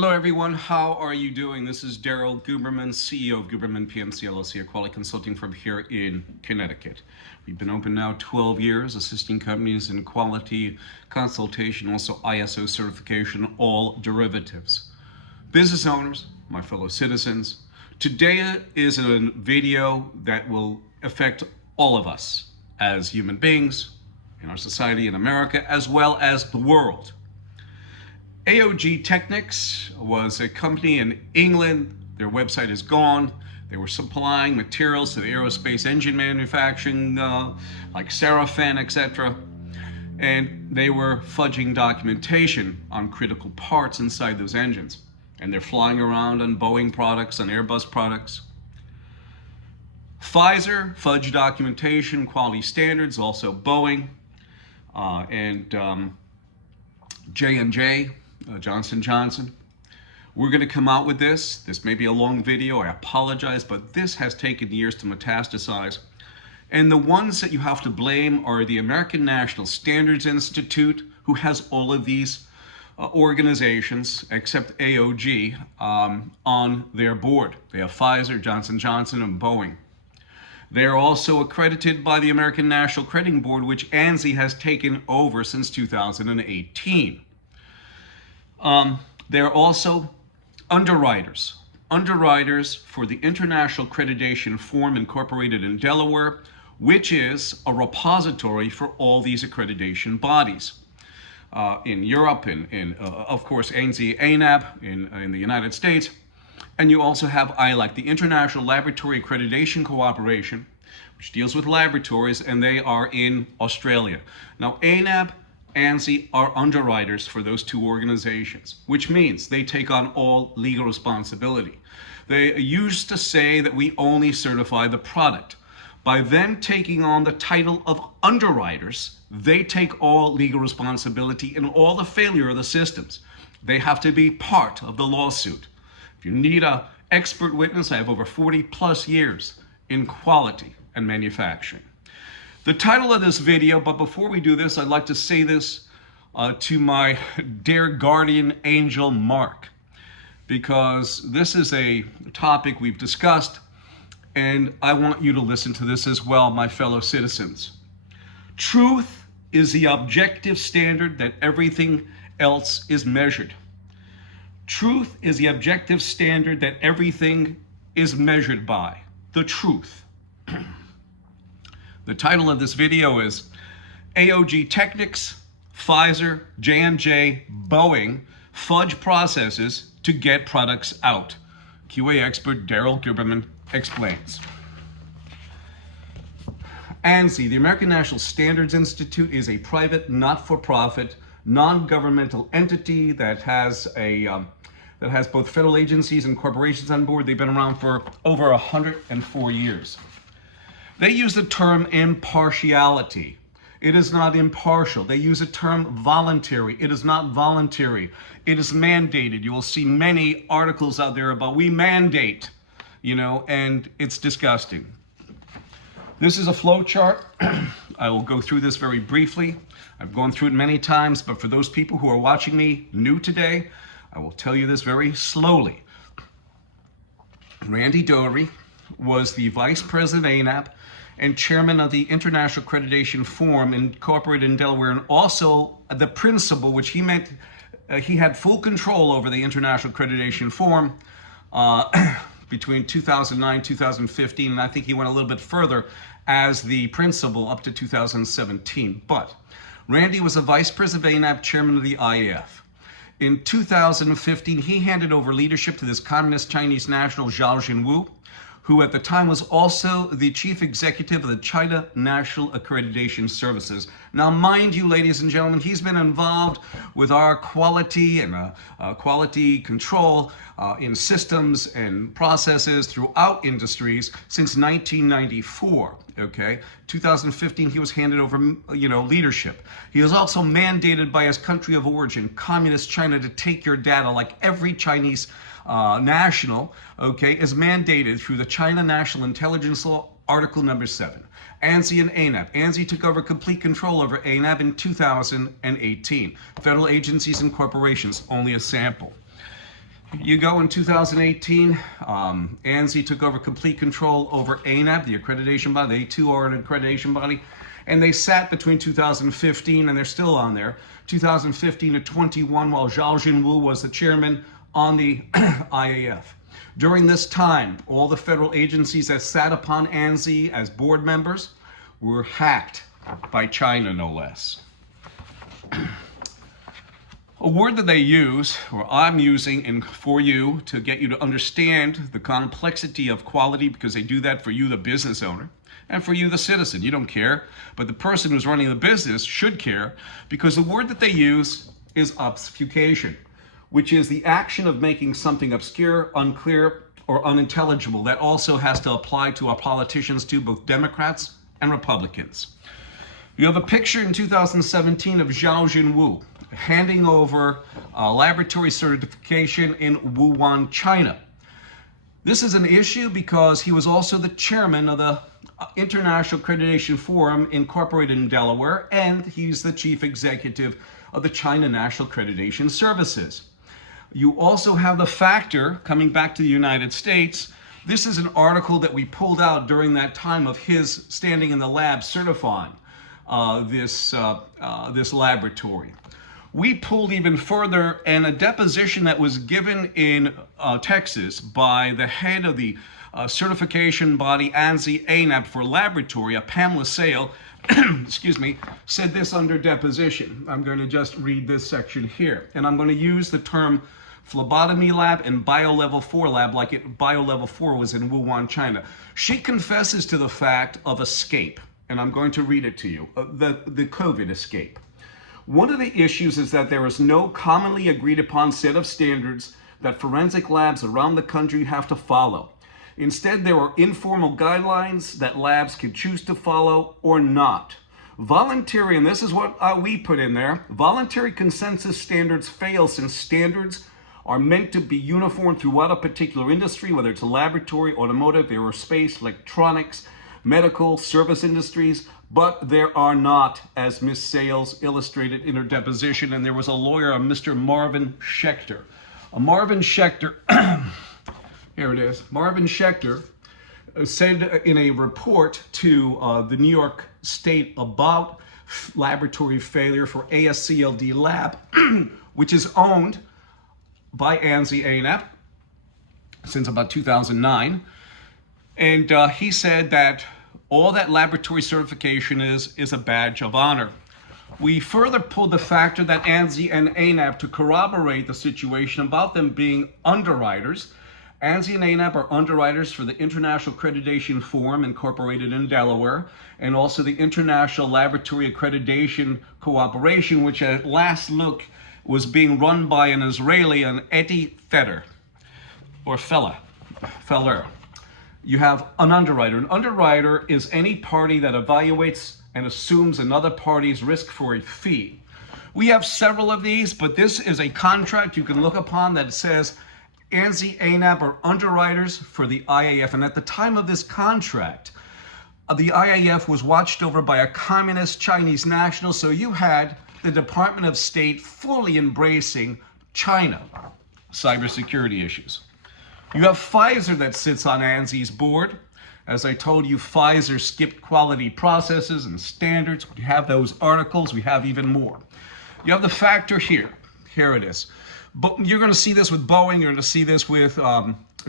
Hello everyone, how are you doing? This is Daryl Guberman, CEO of Guberman PMC LLC, a quality consulting firm here in Connecticut. We've been open now 12 years, assisting companies in quality consultation, also ISO certification, all derivatives. Business owners, my fellow citizens, today is a video that will affect all of us as human beings in our society in America, as well as the world. AOG Technics was a company in England. Their website is gone. They were supplying materials to the aerospace engine manufacturing, like Sarafan, etc. And they were fudging documentation on critical parts inside those engines. And they're flying around on Boeing products, on Airbus products. Pfizer, fudge documentation, quality standards, also Boeing. J&J, Johnson & Johnson. We're going to come out with this. This may be a long video. I apologize, but this has taken years to metastasize. And the ones that you have to blame are the American National Standards Institute, who has all of these organizations, except AOG, on their board. They have Pfizer, Johnson & Johnson, and Boeing. They are also accredited by the American National Crediting Board, which ANSI has taken over since 2018. They're also underwriters for the International Accreditation Form incorporated in Delaware, which is a repository for all these accreditation bodies. In Europe, of course, ANSI-ANAB in the United States. And you also have ILAC, the International Laboratory Accreditation Cooperation, which deals with laboratories, and they are in Australia. Now, ANAB, ANSI are underwriters for those two organizations, which means they take on all legal responsibility. They used to say that we only certify the product. By them taking on the title of underwriters, they take all legal responsibility in all the failure of the systems. They have to be part of the lawsuit. If you need an expert witness, I have over 40 plus years in quality and manufacturing. The title of this video, but before we do this, I'd like to say this to my dear guardian angel, Mark, because this is a topic we've discussed, and I want you to listen to this as well, my fellow citizens. Truth is the objective standard that everything else is measured. Truth is the objective standard that everything is measured by. The truth. The title of this video is AOG Technics, Pfizer, J&J, Boeing fudge processes to get products out. QA expert Daryl Guberman explains. ANSI, the American National Standards Institute, is a private, not-for-profit, non-governmental entity that has both federal agencies and corporations on board. They've been around for over 104 years. They use the term impartiality. It is not impartial. They use the term voluntary. It is not voluntary. It is mandated. You will see many articles out there about we mandate, and it's disgusting. This is a flow chart. I will go through this very briefly. I've gone through it many times, but for those people who are watching me new today, I will tell you this very slowly. Randy Doherty was the Vice President of ANAB and Chairman of the International Accreditation Forum incorporated in Delaware, and also the principal, which he meant he had full control over the International Accreditation Forum between 2009, 2015, and I think he went a little bit further as the principal up to 2017. But Randy was a Vice President of ANAB, Chairman of the IAF. In 2015, he handed over leadership to this communist Chinese national, Zhao Jinwu, who at the time was also the chief executive of the China National Accreditation Services. Now, mind you, ladies and gentlemen, he's been involved with our quality and quality control in systems and processes throughout industries since 1994. Okay, 2015, he was handed over, leadership. He was also mandated by his country of origin, Communist China, to take your data like every Chinese national, is mandated through the China National Intelligence Law, Article number 7. ANSI and ANAB. ANSI took over complete control over ANAB in 2018. Federal agencies and corporations, only a sample. You go in 2018, ANSI took over complete control over ANAB, the accreditation body. They too are an accreditation body. And they sat between 2015, and they're still on there, 2015 to 21, while Zhao Jinwu was the chairman on the IAF. During this time, all the federal agencies that sat upon ANSI as board members were hacked by China, no less. A word that they use, or I'm using for you to get you to understand the complexity of quality, because they do that for you, the business owner, and for you, the citizen. You don't care, but the person who's running the business should care, because the word that they use is obfuscation, which is the action of making something obscure, unclear, or unintelligible. That also has to apply to our politicians too, both Democrats and Republicans. You have a picture in 2017 of Zhao Jinwu handing over laboratory certification in Wuhan, China. This is an issue because he was also the chairman of the International Accreditation Forum Incorporated in Delaware, and he's the chief executive of the China National Accreditation Services. You also have the factor, coming back to the United States, this is an article that we pulled out during that time of his standing in the lab certifying this laboratory. We pulled even further, and a deposition that was given in Texas by the head of the certification body ANSI-ANAB for laboratory, a Pamela Sale, excuse me, said this under deposition. I'm going to just read this section here, and I'm going to use the term phlebotomy lab and biolevel 4 lab like biolevel 4 was in Wuhan, China. She confesses to the fact of escape, and I'm going to read it to you, the COVID escape. One of the issues is that there is no commonly agreed upon set of standards that forensic labs around the country have to follow. Instead, there are informal guidelines that labs can choose to follow or not. Voluntary, and this is what we put in there, voluntary consensus standards fail since standards are meant to be uniform throughout a particular industry, whether it's a laboratory, automotive, aerospace, electronics, medical, service industries, but there are not, as Ms. Sales illustrated in her deposition. And there was a lawyer, a Mr. Marvin Schechter. Marvin Schechter, here it is, Marvin Schechter said in a report to the New York State about laboratory failure for ASCLD lab, which is owned by ANSI-ANAB since about 2009. And he said that all that laboratory certification is a badge of honor. We further pulled the factor that ANSI and ANAB to corroborate the situation about them being underwriters. ANSI and ANAB are underwriters for the International Accreditation Forum Incorporated in Delaware, and also the International Laboratory Accreditation Cooperation, which at last look was being run by an Israeli, an Eddie Feller. You have an underwriter. An underwriter is any party that evaluates and assumes another party's risk for a fee. We have several of these, but this is a contract you can look upon that says ANSI-ANAB are underwriters for the IAF. And at the time of this contract, the IAF was watched over by a communist Chinese national, so you had the Department of State fully embracing China cybersecurity issues. You have Pfizer that sits on ANSI's board. As I told you, Pfizer skipped quality processes and standards. We have those articles. We have even more. You have the factor here. Here it is. But you're going to see this with Boeing. You're going to see this with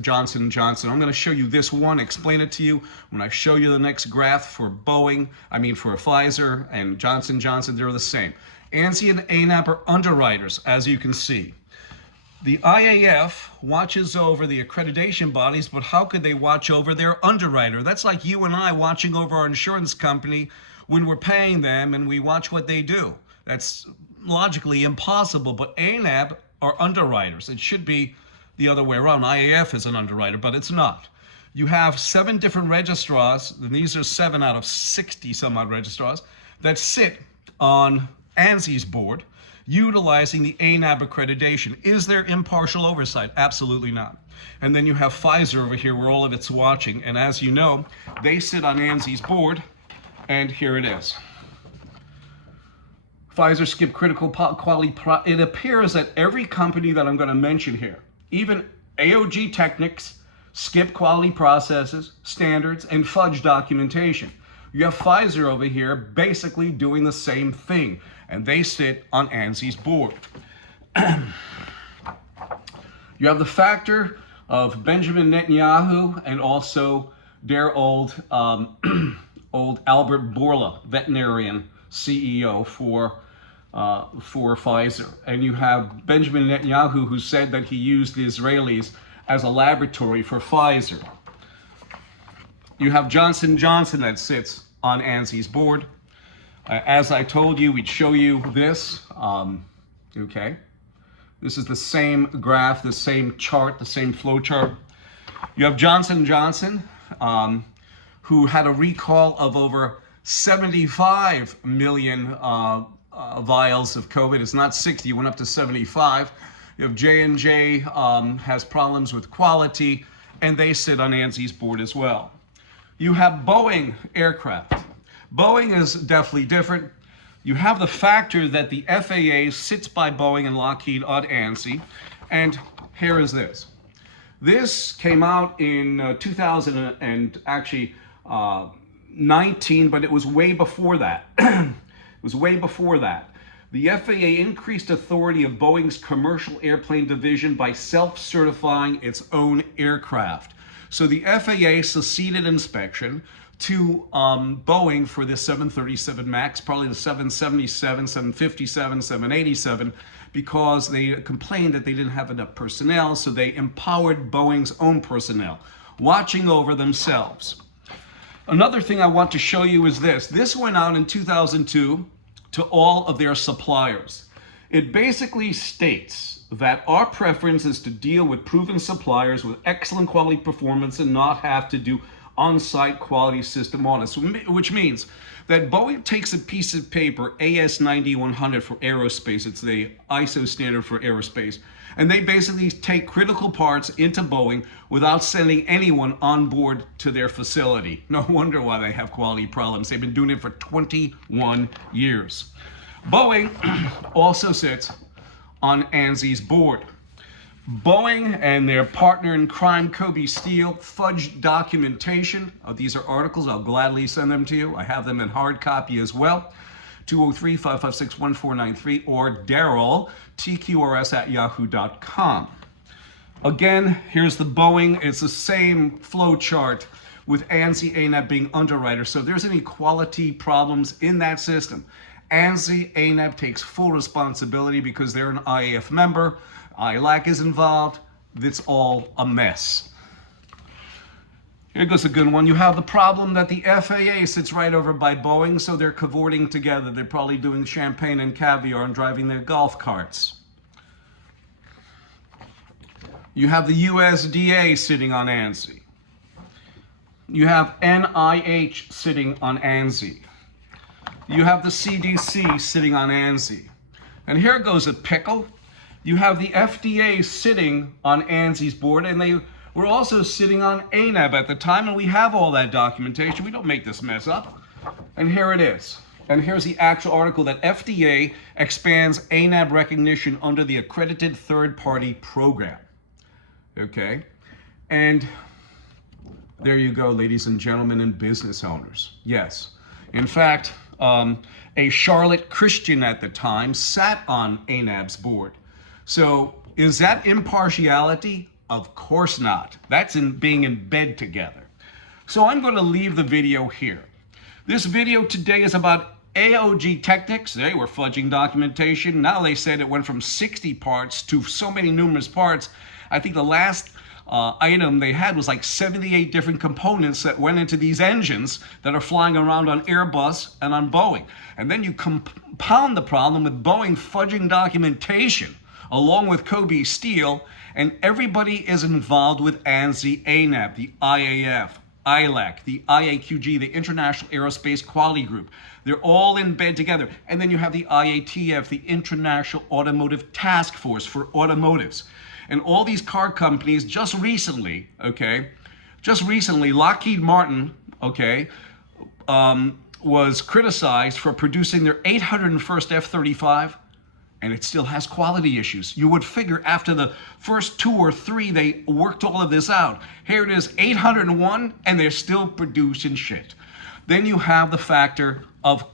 Johnson & Johnson. I'm going to show you this one, explain it to you. When I show you the next graph for for Pfizer and Johnson & Johnson, they're the same. ANSI and ANAB are underwriters, as you can see. The IAF watches over the accreditation bodies, but how could they watch over their underwriter? That's like you and I watching over our insurance company when we're paying them and we watch what they do. That's logically impossible, but ANAB are underwriters. It should be the other way around. IAF is an underwriter, but it's not. You have 7 different registrars, and these are 7 out of 60 some odd registrars, that sit on ANSI's board, utilizing the ANAB accreditation. Is there impartial oversight? Absolutely not. And then you have Pfizer over here where all of it's watching. And as you know, they sit on ANSI's board, and here it is. Pfizer skipped critical quality. It appears that every company that I'm going to mention here even AOG Technics, skip quality processes, standards, and fudge documentation. You have Pfizer over here basically doing the same thing, and they sit on ANSI's board. You have the factor of Benjamin Netanyahu and also their old Albert Bourla, veterinarian CEO for Pfizer. And you have Benjamin Netanyahu, who said that he used the Israelis as a laboratory for Pfizer. You have Johnson & Johnson that sits on ANSI's board. As I told you, we'd show you this. Okay. This is the same graph, the same chart, the same flow chart. You have Johnson & Johnson, who had a recall of over 75 million vials of COVID. It's not 60, it went up to 75. You have J&J has problems with quality, and they sit on ANSI's board as well. You have Boeing aircraft. Boeing is definitely different. You have the factor that the FAA sits by Boeing and Lockheed on ANSI, and here is this. This came out in 2019, but it was way before that. It was way before that. The FAA increased authority of Boeing's commercial airplane division by self-certifying its own aircraft. So the FAA succeeded inspection to Boeing for the 737 MAX, probably the 777, 757, 787, because they complained that they didn't have enough personnel, so they empowered Boeing's own personnel, watching over themselves. Another thing I want to show you is this. This went out in 2002 to all of their suppliers. It basically states that our preference is to deal with proven suppliers with excellent quality performance and not have to do on-site quality system audits, which means that Boeing takes a piece of paper, AS9100 for aerospace, it's the ISO standard for aerospace, and they basically take critical parts into Boeing without sending anyone on board to their facility. No wonder why they have quality problems. They've been doing it for 21 years. Boeing also sits on ANSI's board. Boeing and their partner in crime, Kobe Steel, fudged documentation. These are articles. I'll gladly send them to you. I have them in hard copy as well. 203-556-1493 or Daryl, tqrs@yahoo.com. Again, here's the Boeing. It's the same flow chart with ANSI-ANAB being underwriter. So if there's any quality problems in that system, ANSI-ANAB takes full responsibility because they're an IAF member. ILAC is involved. It's all a mess. Here goes a good one. You have the problem that the FAA sits right over by Boeing, so they're cavorting together. They're probably doing champagne and caviar and driving their golf carts. You have the USDA sitting on ANSI. You have NIH sitting on ANSI. You have the CDC sitting on ANSI. And here goes a pickle. You have the FDA sitting on ANSI's board, and they were also sitting on ANAB at the time, and we have all that documentation. We don't make this mess up. And here it is. And here's the actual article that FDA expands ANAB recognition under the accredited third-party program. Okay? And there you go, ladies and gentlemen and business owners. Yes. In fact, a Charlotte Christian at the time sat on ANAB's board. So is that impartiality? Of course not. That's being in bed together. So I'm going to leave the video here. This video today is about AOG Technics. They were fudging documentation. Now they said it went from 60 parts to so many numerous parts. I think the last item they had was like 78 different components that went into these engines that are flying around on Airbus and on Boeing. And then you compound the problem with Boeing fudging documentation along with Kobe Steel, and everybody is involved with ANSI-ANAB, the IAF, ILAC, the IAQG, the International Aerospace Quality Group. They're all in bed together. And then you have the IATF, the International Automotive Task Force for Automotives. And all these car companies just recently, Lockheed Martin, was criticized for producing their 801st F-35 and it still has quality issues. You would figure after the first 2 or 3, they worked all of this out. Here it is, 801, and they're still producing shit. Then you have the factor of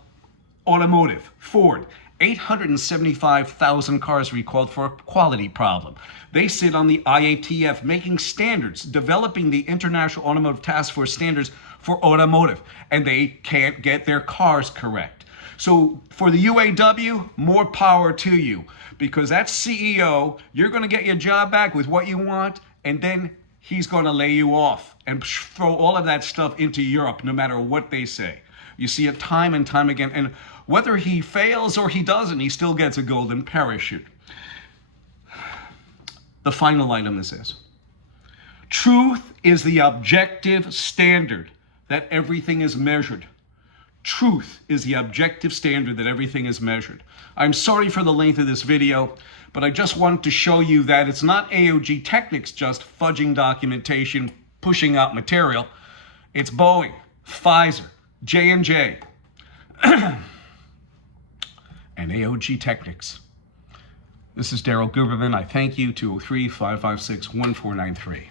automotive. Ford, 875,000 cars recalled for a quality problem. They sit on the IATF making standards, developing the International Automotive Task Force standards for automotive, and they can't get their cars correct. So for the UAW, more power to you, because that CEO, you're going to get your job back with what you want, and then he's going to lay you off and throw all of that stuff into Europe, no matter what they say. You see it time and time again, and whether he fails or he doesn't, he still gets a golden parachute. The final item is this. Truth is the objective standard that everything is measured. Truth is the objective standard that everything is measured. I'm sorry for the length of this video, but I just wanted to show you that it's not AOG Technics just fudging documentation, pushing out material. It's Boeing, Pfizer, J&J, and AOG Technics. This is Daryl Guberman. I thank you. 203-556-1493.